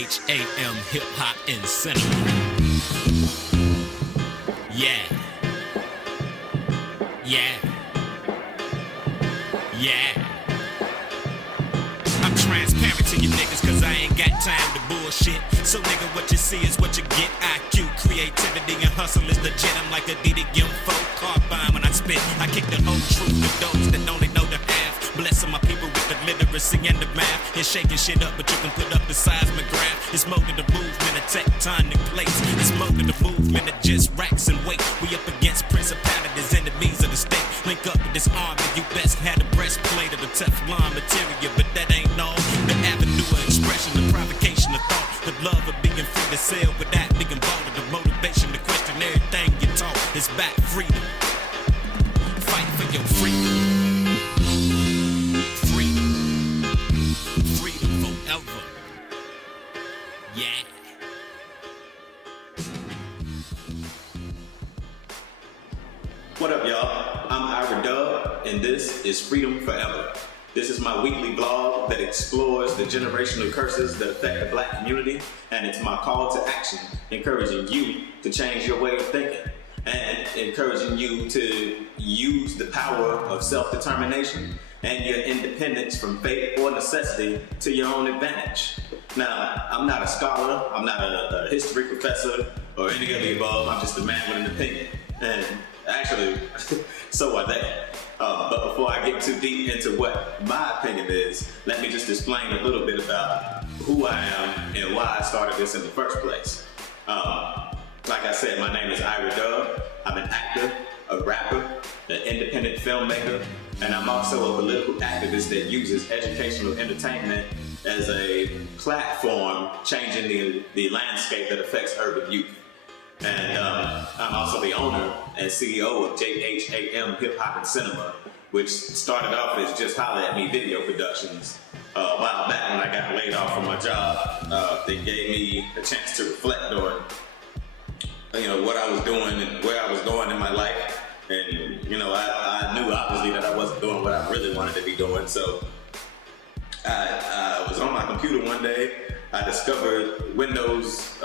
JHAM Hip Hop and Cinema. Yeah. Yeah. Yeah. I'm transparent to you niggas cause I ain't got time to bullshit. So nigga, what you see is what you get. IQ, creativity, and hustle is legit. I'm like a DD-4 carbine when I spit. I kick the whole truth to those that only know the half. Blessing my people with the literacy and the math. And shaking shit up, but you can put up the seismograph. It's more than the movement of tectonic plates. It's more than the movement of just racks and weight. We up against principalities, enemies of the state. Link up with this army, you best have the breastplate of the Teflon material. But that ain't all. The avenue of expression, the provocation of thought. The love of being free to sell without being bothered. The motivation to question everything you taught. It's back freedom. Fight for your freedom. Forever. Yeah. What up, y'all? I'm Ira Dubb, and this is Freedom Forever. This is my weekly blog that explores the generational curses that affect the Black community, and it's my call to action, encouraging you to change your way of thinking, and encouraging you to use the power of self-determination and your independence from fate or necessity to your own advantage. Now, I'm not a scholar, I'm not a history professor, or any of the above. I'm just a man with an opinion. And actually, so are they. But before I get too deep into what my opinion is, let me just explain a little bit about who I am and why I started this in the first place. Like I said, my name is Ira Dubb. I'm an actor, a rapper, an independent filmmaker, and I'm also a political activist that uses educational entertainment as a platform changing the landscape that affects urban youth. And I'm also the owner and CEO of JHAM Hip Hop and Cinema, which started off as Just Holla At Me Video Productions. A while back when I got laid off from my job, they gave me a chance to reflect on what I was doing and where I was going in my life. And, I knew obviously that I wasn't doing what I really wanted to be doing. So I was on my computer one day. I discovered Windows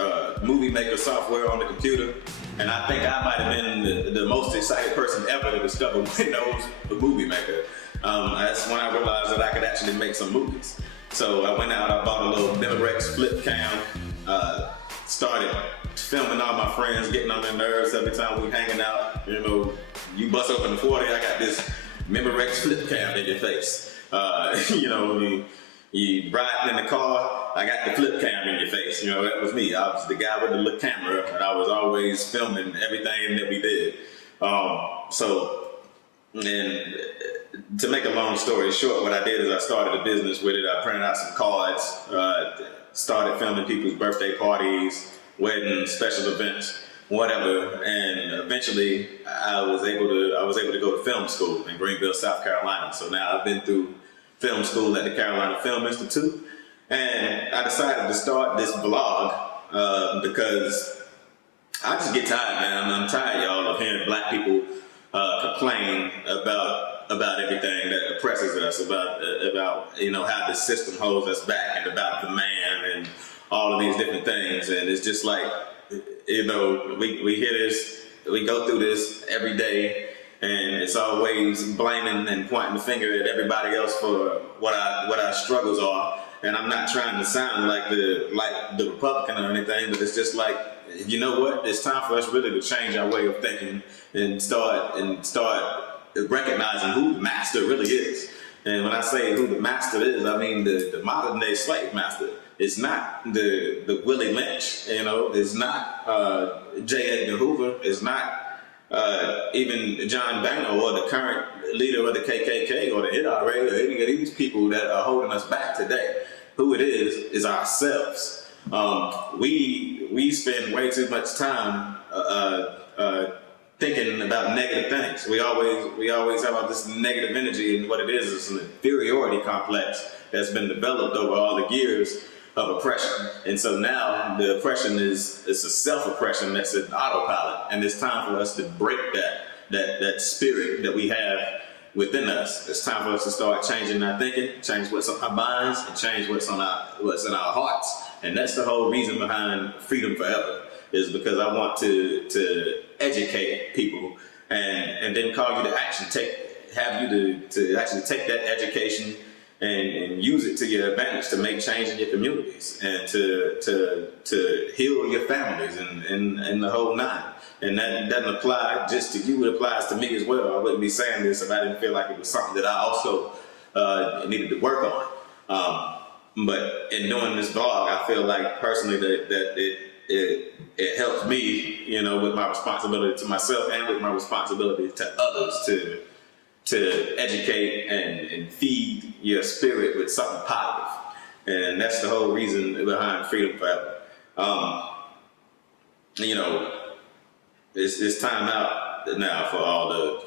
Movie Maker software on the computer. And I think I might have been the most excited person ever to discover Windows Movie Maker. That's when I realized that I could actually make some movies. So I went out, I bought a little Memorex flip cam, started filming all my friends, getting on their nerves every time we hanging out. You bust open the 40, I got this Memorex flip cam in your face. You riding in the car, I got the flip cam in your face. That was me. I was the guy with the little camera, and I was always filming everything that we did. And to make a long story short, what I did is I started a business with it. I printed out some cards, started filming people's birthday parties, weddings, special events, whatever. And eventually, I was able to go to film school in Greenville, South Carolina. So now I've been through film school at the Carolina Film Institute, and I decided to start this blog because I just get tired, man. I'm tired, y'all, of hearing Black people complain about everything that oppresses us, about how the system holds us back, and about the man, and all of these different things. And it's just like, we hear this, we go through this every day. And it's always blaming and pointing the finger at everybody else for what our struggles are. And I'm not trying to sound like the Republican or anything, but it's just like, you know what? It's time for us really to change our way of thinking and start recognizing who the master really is. And when I say who the master is, I mean the modern day slave master. It's not the Willie Lynch, it's not J. Edgar Hoover, it's not even John Boehner or the current leader of the KKK or the NRA or any of these people that are holding us back today. Who it is ourselves. We spend way too much time thinking about negative things. We always have all this negative energy, and what it is an inferiority complex that's been developed over all the years of oppression. And so now the oppression it's a self-oppression that's an autopilot, and it's time for us to break that spirit that we have within us. It's time for us to start changing our thinking, change what's on our minds, and change what's in our hearts. And that's the whole reason behind Freedom Forever, is because I want to educate people and then call you to action, have you to actually take that education and use it to your advantage to make change in your communities and to heal your families and the whole nine. And that doesn't apply just to you, it applies to me as well. I wouldn't be saying this if I didn't feel like it was something that I also needed to work on. But in doing this blog, I feel like personally that it helps me, you know, with my responsibility to myself and with my responsibility to others to educate and feed your spirit with something positive. And that's the whole reason behind Freedom Forever. You know, it's time out now for all the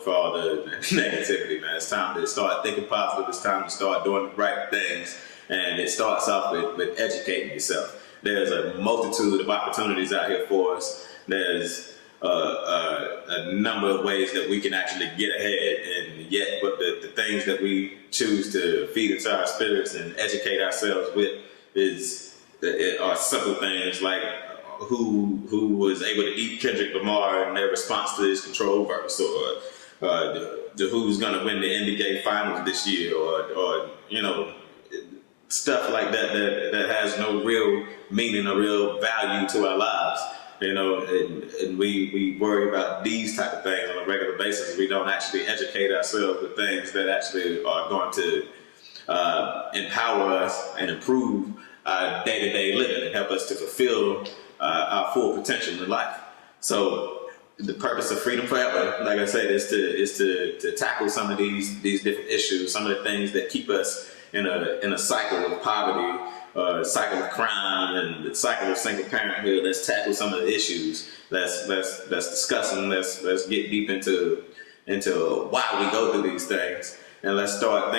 negativity, man. It's time to start thinking positive. It's time to start doing the right things. And it starts off with educating yourself. There's a multitude of opportunities out here for us. There's a number of ways that we can actually get ahead, and yet, but the things that we choose to feed into our spirits and educate ourselves with are simple things like who was able to eat Kendrick Lamar in their response to his Control verse, or the who's gonna win the NBA Finals this year, or you know, stuff like that has no real meaning or real value to our lives. You know, and we worry about these type of things on a regular basis. We don't actually educate ourselves with things that actually are going to empower us and improve our day-to-day living and help us to fulfill our full potential in life. So the purpose of Freedom Forever, like I said, is to tackle some of these different issues, some of the things that keep us in a cycle of poverty, cycle of crime, and the cycle of single parenthood. Let's tackle some of the issues. Let's discuss them. Let's get deep into why we go through these things, and let's start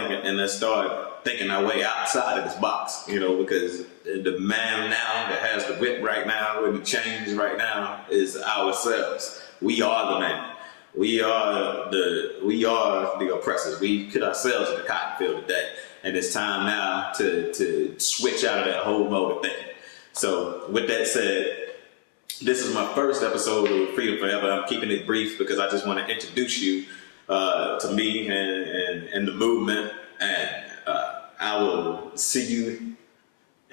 thinking our way outside of this box. You know, because the man now that has the whip right now, or the change right now, is ourselves. We are the man. We are the oppressors. We put ourselves in the cotton field today. And it's time now to switch out of that whole mode of thinking. So with that said, this is my first episode of Freedom Forever. I'm keeping it brief because I just want to introduce you to me and the movement. And I will see you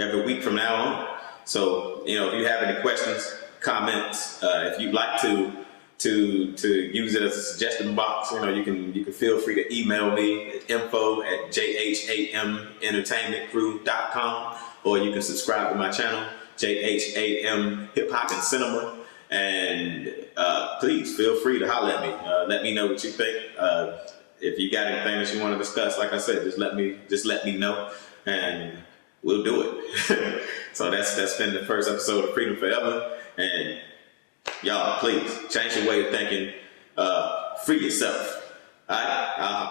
every week from now on. So, you know, if you have any questions, comments, if you'd like to use it as a suggestion box, you know, you can feel free to email me at info@jhamentertainmentcrew.com, or you can subscribe to my channel, JHAM Hip Hop and Cinema, and please feel free to holler at me. Let me know what you think. If you got anything that you want to discuss, like I said, just let me know, and we'll do it. So that's been the first episode of Freedom Forever, and y'all, please change your way of thinking. Free yourself. All right.